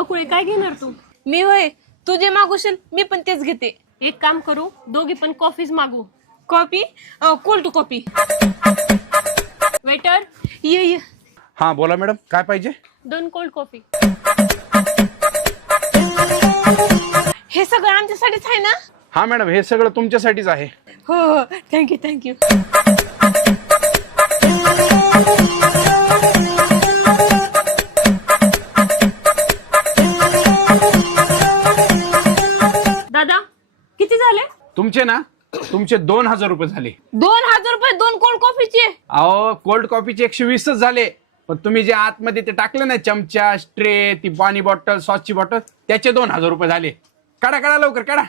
बकुळे काय घेणार तू? मी होय, तू जे मागूशील मी पण तेच घेते. एक काम करू, दोघी पण कॉफीच मागू. Coffee, cold coffee. वेटर, ये. हा बोला मॅडम, काय पाहिजे? 2 कोल्ड कॉफी. हे सगळं आमच्यासाठीच आहे ना? हा मॅडम, हे सगळं तुमच्यासाठीच आहे. हो, थँक्यू. दादा किती झाले? तुमचे 2,000 रुपये झाले. 2,000 रुपये 2 कोल्ड कॉफीचे? अहो, कोल्ड कॉफीचे 120च झाले, पण तुम्ही जे आतमध्ये ते टाकले ना, चमचा, स्ट्रे, ती पाणी बॉटल, सॉसची बॉटल, त्याचे 2,000 रुपये झाले. काढा लवकर काढा.